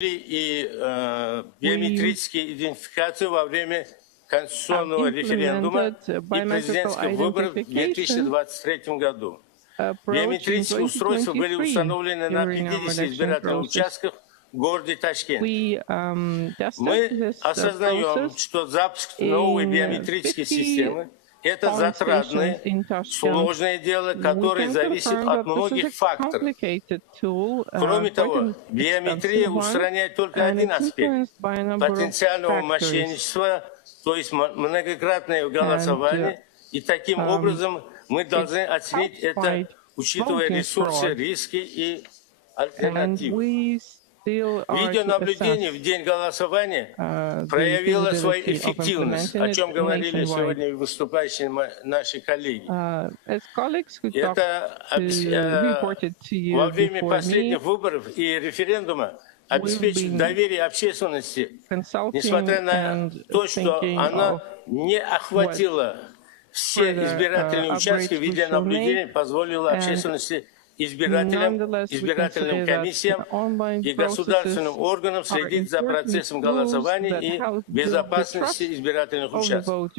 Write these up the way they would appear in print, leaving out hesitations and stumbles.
и биометрические идентификации во время конституционного референдума и президентских выборов в 2023 году. Биометрические устройства были установлены на 50 избирательных участках в городе Ташкент. Мы осознаем, что запуск новой биометрической системы – это затратное, сложное дело, которое зависит от многих факторов. Кроме того, биометрия устраняет только один аспект – потенциального мошенничества, то есть многократное голосование, и таким образом мы должны оценить это, учитывая ресурсы, риски и альтернативы. Видеонаблюдение в день голосования проявило свою эффективность, о чем говорили сегодня выступающие наши коллеги. Это во время последних выборов и референдума обеспечить доверие общественности, несмотря на то, что она не охватила все избирательные участки, видеонаблюдение позволило общественности, избирательным комиссиям и государственным органам следить за процессом голосования и безопасности избирательных участков,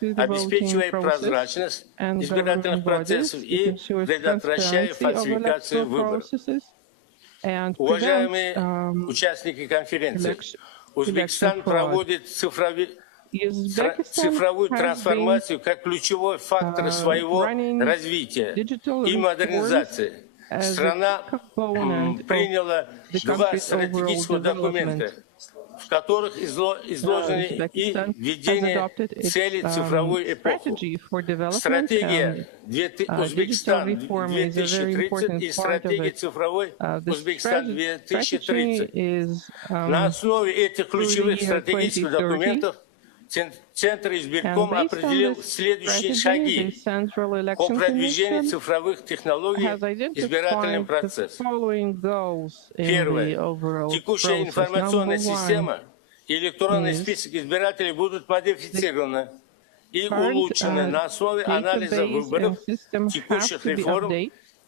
обеспечивая прозрачность избирательных процессов и предотвращая фальсификацию выборов. Уважаемые участники конференции, Узбекистан проводит цифровую трансформацию как ключевой фактор своего развития и модернизации. Страна приняла два стратегических документа, в которых изложены и введение целей цифровой эпохи. Стратегия Узбекистан 2030 и стратегия цифровой Узбекистан 2030. На основе этих ключевых стратегических документов Центр избирком определил следующие шаги по продвижению цифровых технологий в избирательном процессе. Первое. Текущая информационная система и электронный список избирателей будут модифицированы и улучшены на основе анализа выборов, текущих реформ,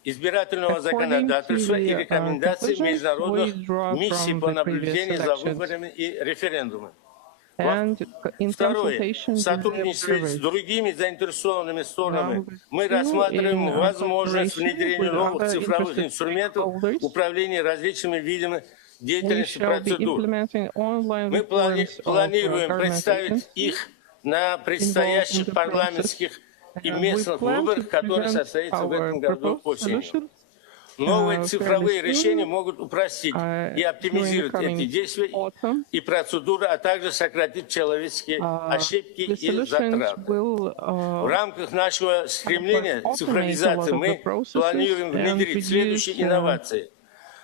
избирательного законодательства и рекомендаций международных миссий по наблюдению за выборами и референдумами. Второе. В сотрудничестве с другими заинтересованными сторонами мы рассматриваем возможность внедрения новых цифровых инструментов управления различными видами деятельности процедур. Мы планируем представить их на предстоящих парламентских и местных выборах, которые состоятся в этом году осенью. Новые цифровые решения могут упростить и оптимизировать эти действия и процедуры, а также сократить человеческие ошибки и затраты. В рамках нашего стремления к цифровизации мы планируем внедрить следующие инновации.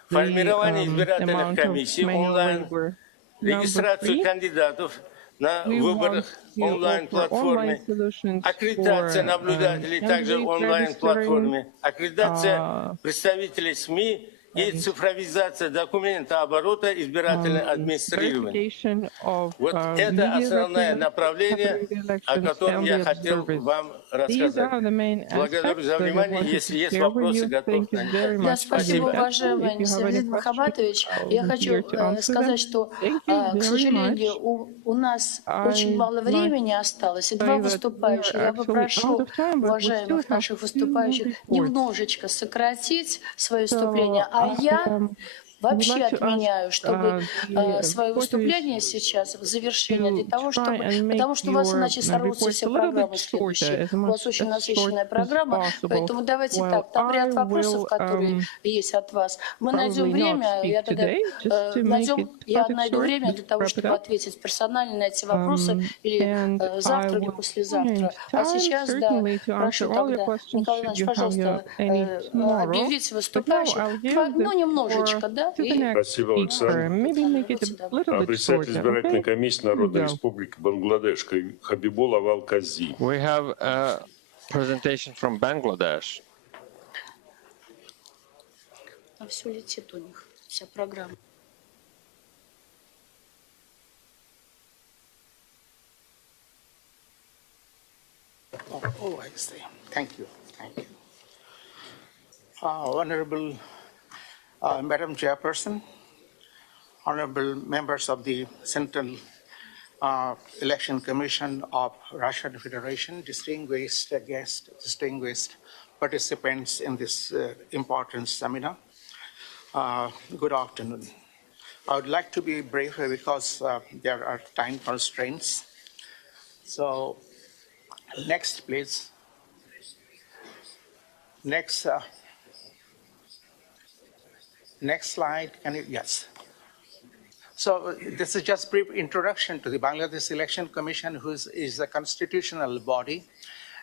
Формирование избирательных комиссий онлайн, регистрацию кандидатов на выборах онлайн-платформе, аккредитация наблюдателей также в онлайн-платформе, аккредитация представителей СМИ и цифровизация документооборота избирательного администрирования. Вот это основное направление, о котором я хотел вам рассказать. Благодарю за внимание. Если есть вопросы, готов на них. Да, спасибо, уважаемый Несавлет Махабатович. Я хочу сказать, что, к сожалению, у нас очень мало времени осталось, и два выступающих. Я попрошу уважаемых наших выступающих немножечко сократить свое выступление, а я вообще отменяю, чтобы свое выступление сейчас в завершение для того, чтобы, потому что у вас иначе сорвутся все программы следующие. У вас очень насыщенная программа, поэтому давайте так, там ряд вопросов, которые есть от вас. Мы найдем время, я найду время для того, чтобы ответить персонально на эти вопросы или завтра, или послезавтра. А сейчас, да, прошу тогда, Николай Иванович, пожалуйста, объявите выступающих, ну, немножечко, да? Спасибо, Александр. Представитель избирательной комиссии Народной Республики Бангладеш Хабибул Авал Кази. We have a presentation from Bangladesh. А все летит у них, вся программа. Oh, I see. Thank you. Thank you. Honorable Madam Chairperson, honorable members of the Central Election Commission of Russian Federation, distinguished guests, distinguished participants in this important seminar. Good afternoon. I would like to be brief because there are time constraints. So, next, please. Next slide. Can you? Yes. So this is just brief introduction to the Bangladesh Election Commission, who is a constitutional body,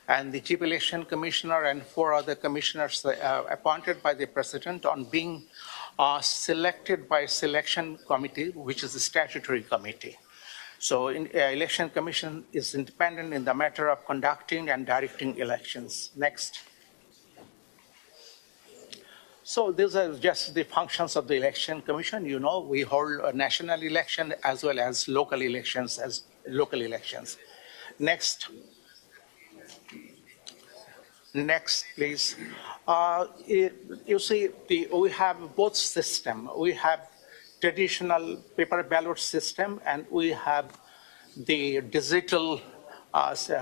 and the Chief Election Commissioner and 4 other commissioners appointed by the President on being selected by selection committee, which is a statutory committee. So Election Commission is independent in the matter of conducting and directing elections. Next. So these are just the functions of the Election Commission. You know, we hold a national election as well as local elections Next. Next, please. You see, we have both systems. We have traditional paper ballot system, and we have the digital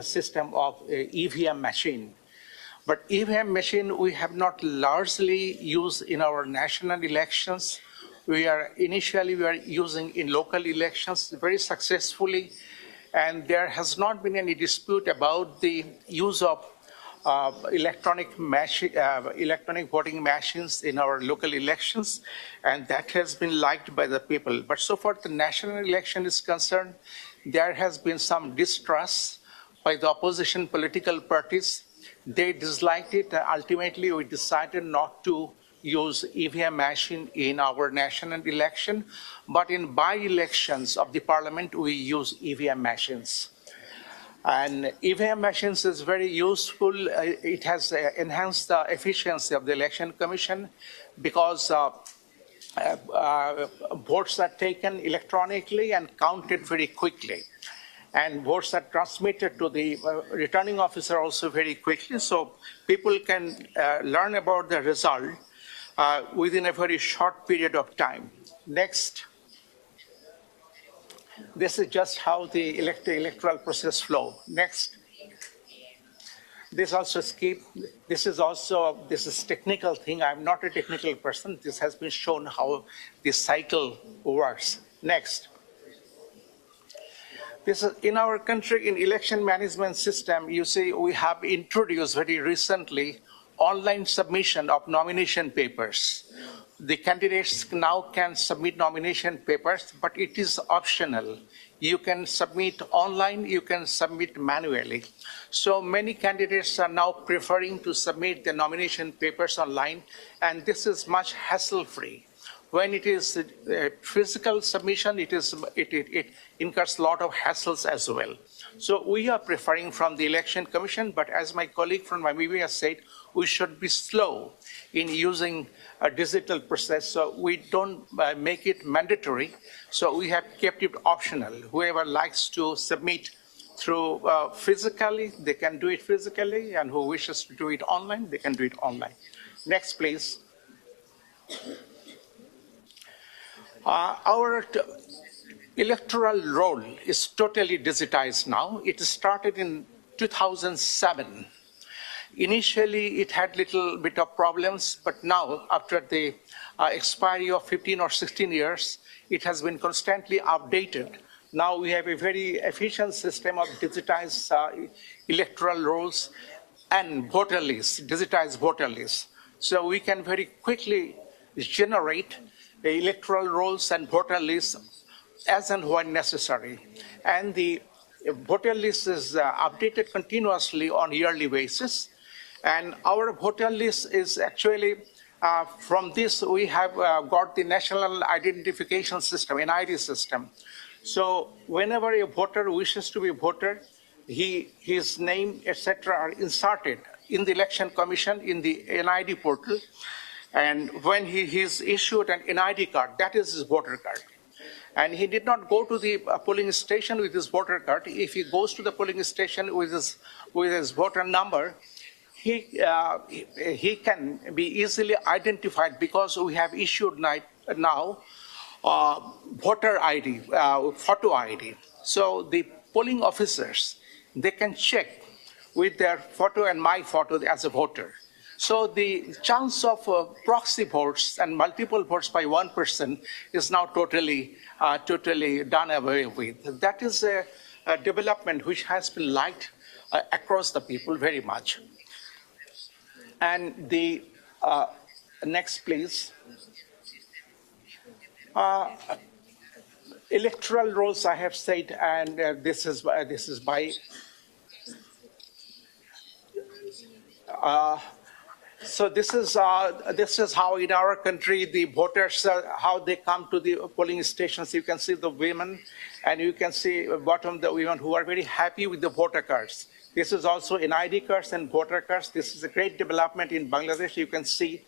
system of EVM machine. But EVM machine we have not largely used in our national elections. We are using in local elections very successfully, and there has not been any dispute about the use of electronic voting machines in our local elections, and that has been liked by the people. But so far the national election is concerned, there has been some distrust by the opposition political parties. They disliked it, and ultimately we decided not to use EVM machine in our national election, but in by-elections of the parliament, we use EVM machines. And EVM machines is very useful. It has enhanced the efficiency of the Election Commission because votes are taken electronically and counted very quickly. And votes are transmitted to the returning officer also very quickly, so people can learn about the result within a very short period of time. Next. This is just how the electoral process flow. Next. This also skip. This is technical thing. I'm not a technical person. This has been shown how this cycle works. Next. This is in our country, in election management system, you see we have introduced very recently online submission of nomination papers. The candidates now can submit nomination papers, but it is optional. You can submit online, you can submit manually. So many candidates are now preferring to submit the nomination papers online, and this is much hassle-free. When it is physical submission, it incurs a lot of hassles as well. So we are preferring from the Election Commission, but as my colleague from Namibia said, we should be slow in using a digital process, so we don't make it mandatory. So we have kept it optional. Whoever likes to submit through physically, they can do it physically, and who wishes to do it online, they can do it online. Next, please. Our electoral roll is totally digitized now. It started in 2007. Initially, it had little bit of problems, but now, after the expiry of 15 or 16 years, it has been constantly updated. Now we have a very efficient system of digitized electoral rolls and voter lists, digitized voter lists. So we can very quickly generate the electoral rolls and voter lists as and when necessary. And the voter list is updated continuously on a yearly basis. And our voter list is actually, from this we have got the National Identification System, NID system. So whenever a voter wishes to be a voter, his name, etc. are inserted in the Election Commission in the NID portal. And when he is issued an NID card, that is his voter card. And he did not go to the polling station with his voter card. If he goes to the polling station with his voter number, he can be easily identified because we have issued now voter ID, photo ID. So the polling officers, they can check with their photo and my photo as a voter. So the chance of proxy votes and multiple votes by one person is now totally done away with. That is a development which has been liked across the people very much. And the next, please. Electoral rolls, I have said, and this is by. So this is how in our country the voters how they come to the polling stations. You can see the women, and you can see bottom the women who are very happy with the voter cards. This is also in ID cards and voter cards. This is a great development in Bangladesh. You can see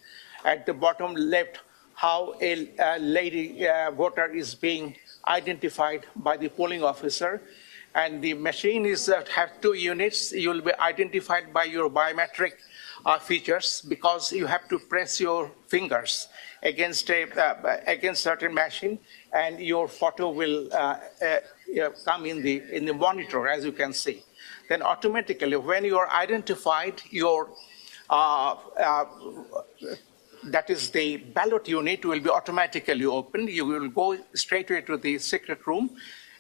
at the bottom left how a lady voter is being identified by the polling officer. And the machine is have 2 units. You will be identified by your biometric features because you have to press your fingers against certain machine, and your photo will come in the monitor, as you can see. Then automatically, when you are identified, your that is the ballot unit will be automatically opened. You will go straight away to the secret room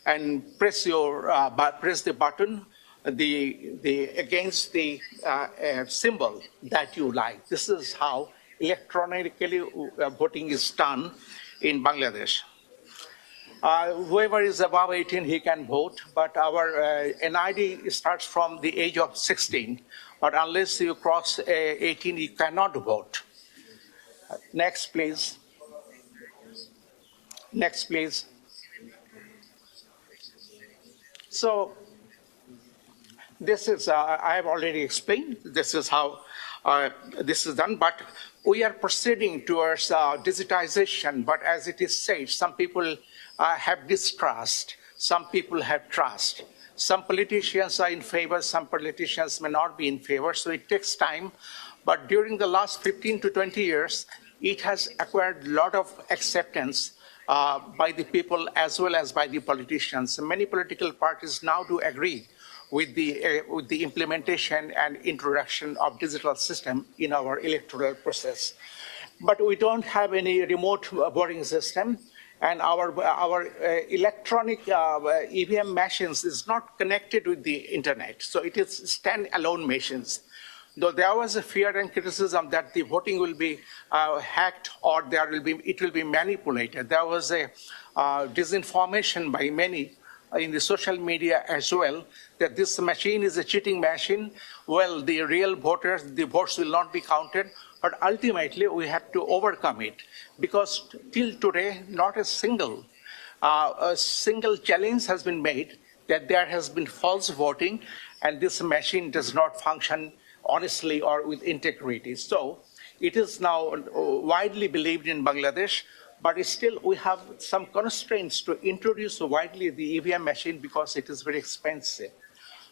and press the button against the symbol that you like. This is how electronically voting is done in Bangladesh. Whoever is above 18, he can vote, but our NID starts from the age of 16. But unless you cross 18, you cannot vote. Next, please. Next, please. So this is, I have already explained, this is how this is done, but we are proceeding towards digitization, but as it is said, some people have distrust, some people have trust. Some politicians are in favor, some politicians may not be in favor, so it takes time. But during the last 15 to 20 years, it has acquired a lot of acceptance by the people as well as by the politicians. Many political parties now do agree with the implementation and introduction of digital system in our electoral process. But we don't have any remote voting system, and our electronic EVM machines is not connected with the internet, so it is standalone machines. Though there was a fear and criticism that the voting will be hacked or it will be manipulated. There was a disinformation by many in the social media as well that this machine is a cheating machine. Well, the real voters, the votes will not be counted, but ultimately we have to overcome it because till today, not a single challenge has been made that there has been false voting and this machine does not function honestly or with integrity. So it is now widely believed in Bangladesh, but still we have some constraints to introduce widely the EVM machine because it is very expensive.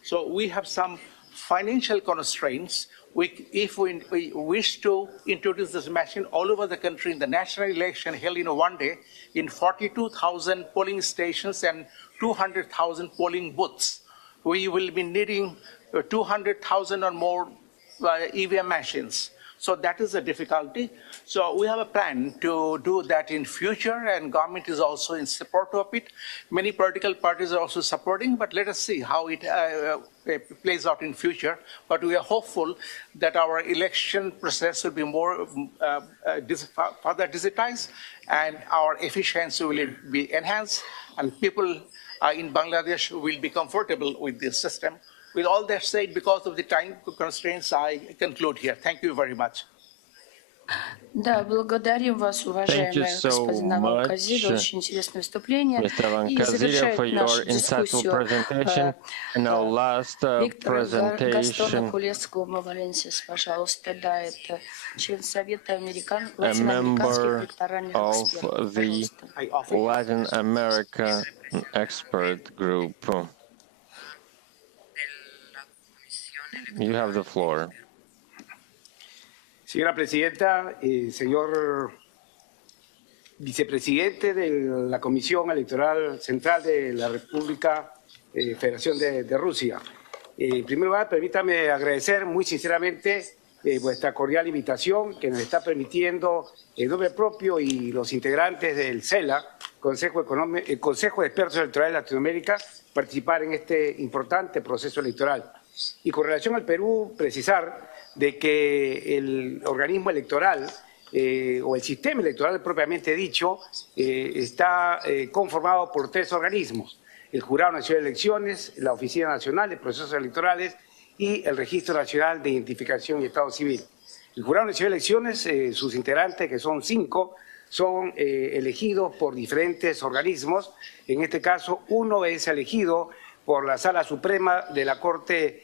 So we have some financial constraints. If we wish to introduce this machine all over the country in the national election held in one day in 42,000 polling stations and 200,000 polling booths, we will be needing 200,000 or more EVM machines. So that is a difficulty. So we have a plan to do that in future, and government is also in support of it. Many political parties are also supporting, but let us see how it plays out in future. But we are hopeful that our election process will be more further digitized, and our efficiency will be enhanced, and people in Bangladesh will be comfortable with this system. With all that said, because of the time constraints, I conclude here. Thank you very much. Да, благодарим вас, уважаемый господин Аванказиль, очень интересное выступление. И завершает нашу дискуссию Виктор Гастона Кулеско Валенсис, пожалуйста. Да, это член Совета латиноамериканских электоральных экспертов. Latin America Expert Group. You have the floor. Señora Presidenta, señor vicepresidente de la Comisión Electoral Central de la República Federación de Rusia. En primer lugar, permítame agradecer muy sinceramente vuestra cordial invitación que nos está permitiendo en nombre propio y los integrantes del CELA, Consejo de Expertos Electorales de Latinoamérica, participar en este importante proceso electoral. Y con relación al Perú, precisar de que el organismo electoral o el sistema electoral propiamente dicho está conformado por 3 organismos: el Jurado Nacional de Elecciones, la Oficina Nacional de Procesos Electorales y el Registro Nacional de Identificación y Estado Civil. El Jurado Nacional de Elecciones, sus integrantes, que son 5, son elegidos por diferentes organismos. En este caso, uno es elegido por la Sala Suprema de la Corte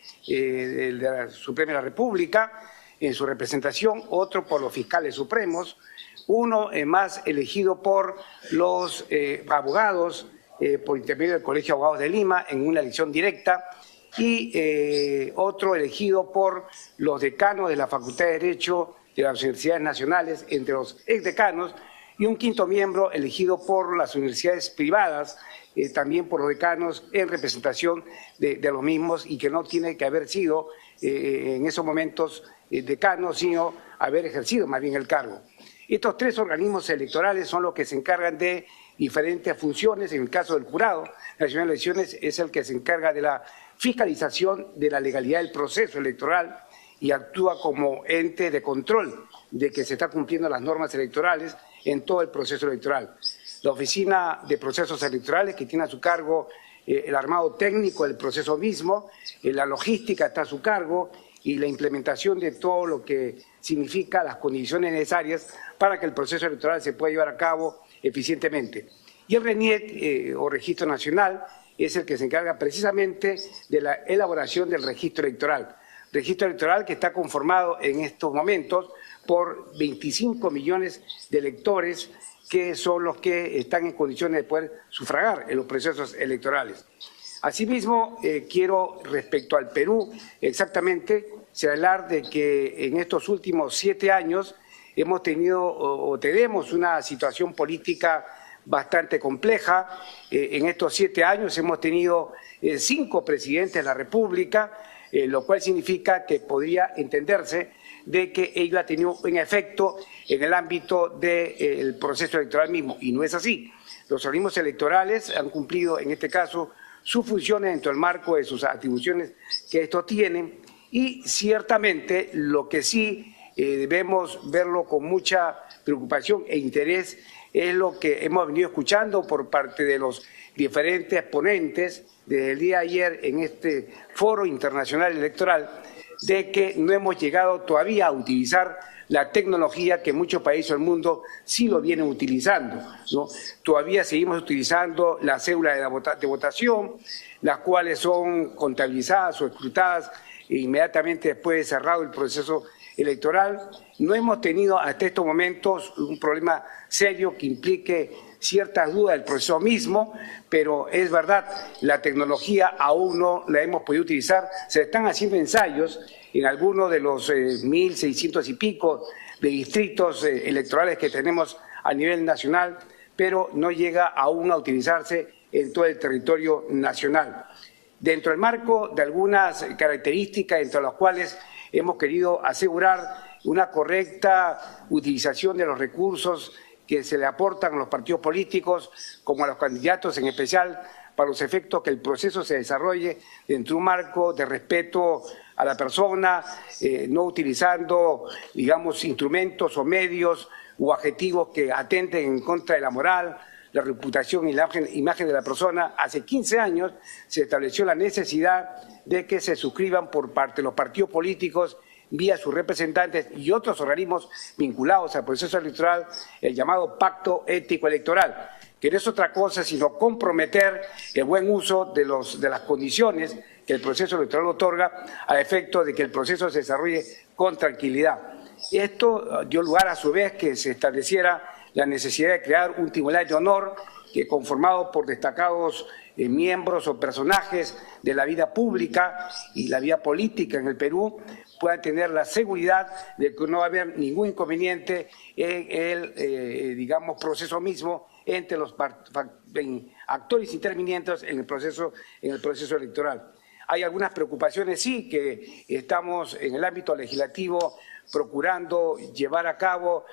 Suprema de la República en su representación, otro por los fiscales supremos, uno más elegido por los abogados por intermedio del Colegio de Abogados de Lima en una elección directa, y otro elegido por los decanos de la Facultad de Derecho de las universidades nacionales, entre los exdecanos, y un 5º miembro elegido por las universidades privadas, también por los decanos en representación de los mismos, y que no tiene que haber sido en esos momentos decanos, sino haber ejercido más bien el cargo. Estos 3 organismos electorales son los que se encargan de diferentes funciones. En el caso del Jurado Nacional de Elecciones es el que se encarga de la fiscalización de la legalidad del proceso electoral y actúa como ente de control de que se está cumpliendo las normas electorales en todo el proceso electoral. La Oficina de Procesos Electorales, que tiene a su cargo el armado técnico del proceso mismo, la logística está a su cargo y la implementación de todo lo que significa las condiciones necesarias para que el proceso electoral se pueda llevar a cabo eficientemente. Y el RENIEC, o Registro Nacional, es el que se encarga precisamente de la elaboración del registro electoral. Registro electoral que está conformado en estos momentos por 25 millones de electores que son los que están en condiciones de poder sufragar en los procesos electorales. Asimismo, quiero, respecto al Perú, exactamente señalar de que en estos últimos 7 años hemos tenido o tenemos una situación política bastante compleja. En estos 7 años hemos tenido 5 presidentes de la República, lo cual significa que podría entenderse de que ello ha tenido un efecto en el ámbito del proceso electoral mismo, y no es así. Los organismos electorales han cumplido, en este caso, sus funciones dentro del marco de sus atribuciones que estos tienen, y ciertamente lo que sí debemos verlo con mucha preocupación e interés es lo que hemos venido escuchando por parte de los diferentes ponentes desde el día de ayer en este foro internacional electoral, de que no hemos llegado todavía a utilizar la tecnología que muchos países del mundo sí lo vienen utilizando, ¿no? Todavía seguimos utilizando la cédula de votación, las cuales son contabilizadas o escrutadas inmediatamente después de cerrado el proceso electoral. No hemos tenido hasta estos momentos un problema serio que implique ciertas dudas del proceso mismo, pero es verdad, la tecnología aún no la hemos podido utilizar. Se están haciendo ensayos en algunos de los 1.600 y pico de distritos electorales que tenemos a nivel nacional, pero no llega aún a utilizarse en todo el territorio nacional. Dentro del marco de algunas características entre las cuales hemos querido asegurar una correcta utilización de los recursos que se le aportan a los partidos políticos, como a los candidatos en especial, para los efectos que el proceso se desarrolle dentro de un marco de respeto a la persona, no utilizando, digamos, instrumentos o medios u adjetivos que atenten en contra de la moral, la reputación y la imagen de la persona. Hace 15 años se estableció la necesidad de que se suscriban por parte de los partidos políticos vía sus representantes y otros organismos vinculados al proceso electoral, el llamado Pacto Ético Electoral, que no es otra cosa sino comprometer el buen uso de las condiciones que el proceso electoral otorga a efecto de que el proceso se desarrolle con tranquilidad. Esto dio lugar a su vez que se estableciera la necesidad de crear un tribunal de honor que conformado por destacados miembros o personajes de la vida pública y la vida política en el Perú, puedan tener la seguridad de que no va a haber ningún inconveniente en el, digamos, proceso mismo entre los actores intervinientes en el proceso electoral. Hay algunas preocupaciones, sí, que estamos en el ámbito legislativo procurando llevar a cabo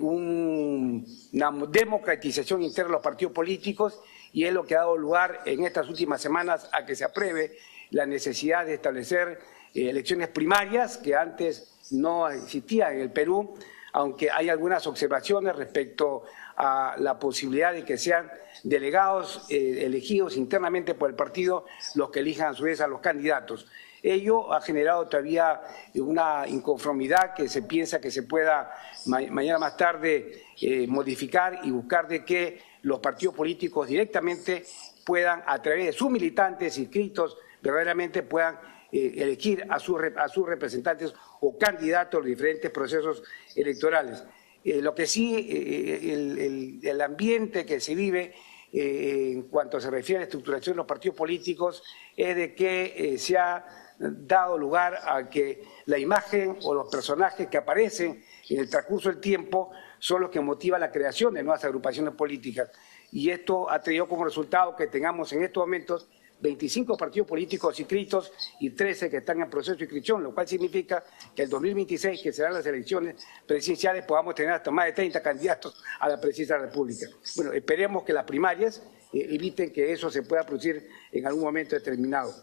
una democratización interna de los partidos políticos, y es lo que ha dado lugar en estas últimas semanas a que se apruebe la necesidad de establecer elecciones primarias que antes no existían en el Perú, aunque hay algunas observaciones respecto a la posibilidad de que sean delegados elegidos internamente por el partido los que elijan a su vez a los candidatos. Ello ha generado todavía una inconformidad que se piensa que se pueda mañana más tarde modificar y buscar de que los partidos políticos directamente puedan, a través de sus militantes inscritos, verdaderamente puedan elegir a sus representantes o candidatos a los diferentes procesos electorales. Lo que sí, el ambiente que se vive en cuanto se refiere a la estructuración de los partidos políticos es de que se ha dado lugar a que la imagen o los personajes que aparecen en el transcurso del tiempo son los que motivan la creación de nuevas agrupaciones políticas. Y esto ha traído como resultado que tengamos en estos momentos 25 partidos políticos inscritos y 13 que están en proceso de inscripción, lo cual significa que el 2026, que serán las elecciones presidenciales, podamos tener hasta más de 30 candidatos a la presidencia de la República. Bueno, esperemos que las primarias eviten que eso se pueda producir en algún momento determinado.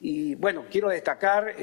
Y bueno, quiero destacar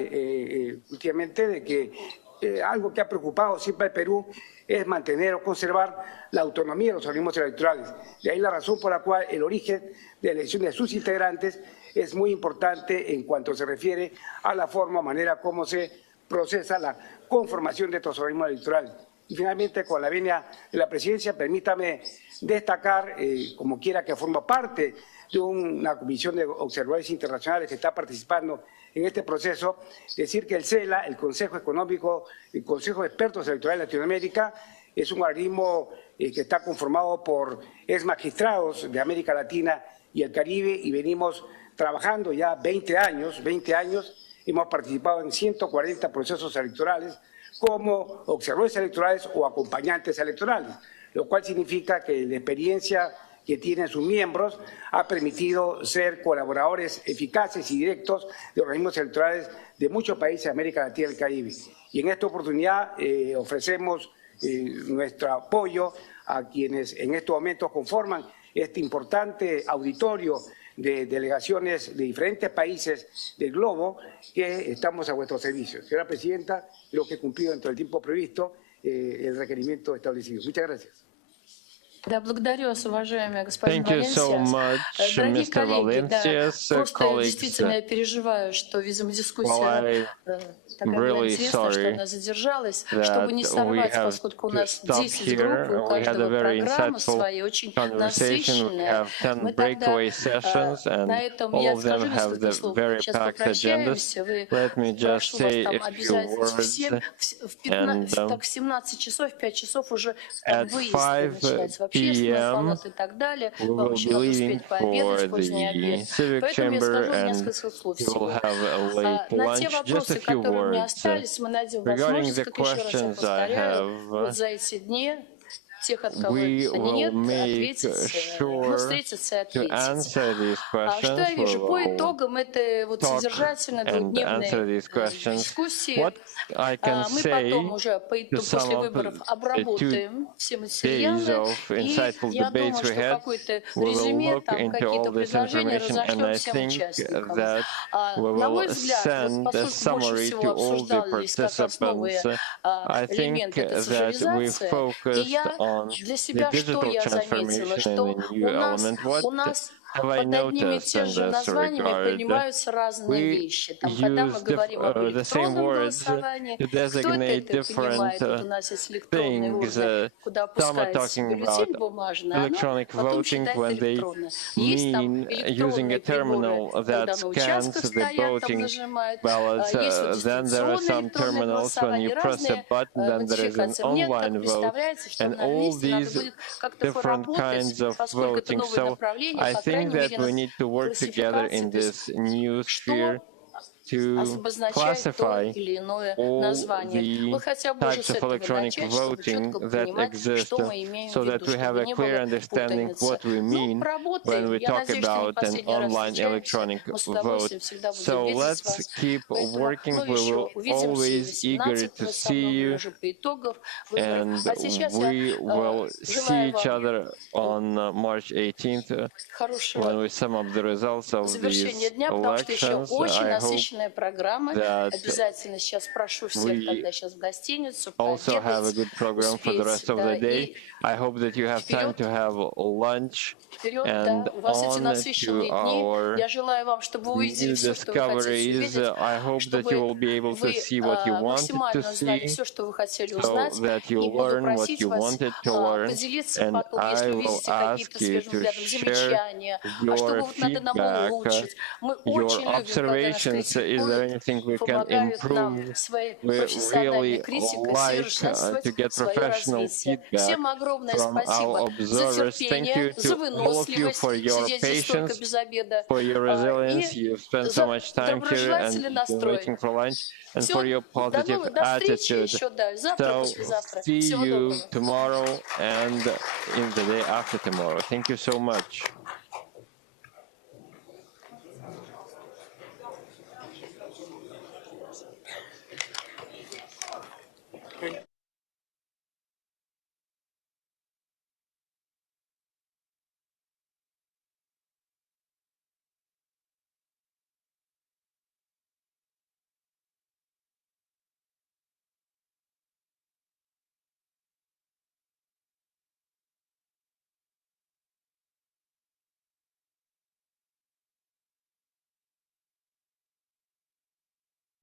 últimamente de que algo que ha preocupado siempre al Perú es mantener o conservar la autonomía de los organismos electorales. De ahí la razón por la cual el origen de elección de sus integrantes es muy importante en cuanto se refiere a la forma o manera como se procesa la conformación de estos organismos electorales. Y finalmente, con la venia de la presidencia, permítame destacar, como quiera que forma parte de una comisión de observadores internacionales que está participando en este proceso, decir que el CELA, el Consejo Económico, el Consejo de Expertos Electorales de Latinoamérica, es un organismo que está conformado por ex magistrados de América Latina y el Caribe, y venimos trabajando ya 20 años, hemos participado en 140 procesos electorales como observadores electorales o acompañantes electorales, lo cual significa que la experiencia que tienen sus miembros ha permitido ser colaboradores eficaces y directos de organismos electorales de muchos países de América Latina y el Caribe. Y en esta oportunidad ofrecemos nuestro apoyo a quienes en estos momentos conforman este importante auditorio de delegaciones de diferentes países del globo que estamos a vuestro servicio. Señora Presidenta, creo que he cumplido dentro del tiempo previsto el requerimiento establecido. Muchas gracias. Да, благодарю вас, уважаемый господин Thank you so Валенсиас. much, Дорогие Mr. коллеги, да, Valencias. просто Colleagues, действительно я переживаю, что, видимо, well, дискуссия такая была really интересная, что sorry она задержалась. that Чтобы не we сорвать, have поскольку у to нас stop 10 групп, here. у We had a каждого very программа insightful своя, очень conversation. We насыщенная. have 10 Мы тогда breakaway sessions, and на этом all я of them скажу have несколько the слов. very Сейчас packed agendas. попрощаемся. Вы, Let me just прошу вас say там a few обязательно words, в 17 часов, в 5 часов уже at выезд 5 начинается в общественную p.m. палату и так далее. we Вам will очень be надо leaving успеть пообедать, for поздний обед. the civic Поэтому я chamber, скажу and несколько слов we will всего. have a late На те lunch. Just a вопросы, few которые у меня words. остались, мы найдем Regarding возможность, the как еще раз я questions I повторяю, вот have, за эти дни, тех, от кого we они will нет, make ответить, sure встретиться и to ответить. answer these Что я questions. We вижу? По will итогам этой вот talk содержательной and answer двухдневной these questions. дискуссии What I can мы say потом уже to после sum up выборов the 2 обработаем все days материалы, of и insightful я думаю, debates we что had, какое-то we will резюме, look там into какие-то all this предложения information, and разошлем I всем think участникам. that we На мой will взгляд, вот send a поскольку больше summary всего to all the обсуждались как раз новые participants. I think элементы, это that we цифровизация, и focused я on для the себя что digital я заметила, transformation что and the new element. у What нас have I под одними и noticed те in же this названиями regard? принимаются разные We вещи. Там, когда мы use говорим об the same электронном words голосовании, to кто designate это different понимает? Вот у нас есть электронные things. урны, куда Some are опускается talking бюллетень about бумажный, а оно electronic потом voting считается when they электронно. Есть там mean using a электронные terminal приборы, that когда на scans участках the стоят, там voting нажимают. ballots. Есть вот Then there are дистанционное some электронное terminals when you голосование, press a разные button, then there is an модификации. Мне так online vote, представляется, что and на all месте надо these будет как-то different поработать, kinds of поскольку это voting. новое So направление, I по think крайней that мере, we need to work together классификации, in то есть this new sphere. to обозначает то classify или иное all название. Вот the хотя бы уже types с of этого electronic начать, чтобы voting четко that понимать, exist, что мы имеем в so that виду, we have чтобы a не clear было understanding путаницы. what we mean when Поработаем. we Я talk надеюсь, что не about an последний раз online встречаемся. electronic Мы с vote. удовольствием всегда будем So видеть let's вас. keep Поэтому working. мы We еще will увидимся и always eager 18-го to со see многими you, уже по итогам выборов. and А сейчас я we will see желаю each вам other on March 18th хорошего when we sum up the results of завершения these дня, потому что еще elections. очень I hope насыщенная программа. that Обязательно сейчас прошу всех we тогда сейчас в гостиницу also have a пообедать, good program for the rest успеть, of да, the day. и I hope that you have time вперед, to have lunch вперед, and да. У вас эти on насыщенные to дни. our Я желаю вам, чтобы вы увидели new все, что вы хотели discoveries. увидеть, I hope that you will чтобы be able to вы see what you wanted to максимально узнали see, все, что вы хотели so узнать. that you И буду learn what просить you вас wanted to learn, поделиться and потом, I если will увидите ask какие-то you свежим to взглядом share замечания, а что your вот надо нам было feedback, улучшить. Мы your очень любим, когда нас observations. Is there критикуют, anything we can помогают нам improve? своей We профессиональной really критикой like совершенствовать to get свое professional развитие. feedback Всем огромное from our спасибо за observers. Thank терпение, you за to all of you выносливость, for your сидеть здесь столько patience, без обеда, for your resilience. и You've spent so за much time here and доброжелательный you've been настрой. waiting for lunch, and Всего for your positive до встречи attitude. еще, да, завтра, So послезавтра. see Всего you доброго. tomorrow and in the day after tomorrow. Thank you so much.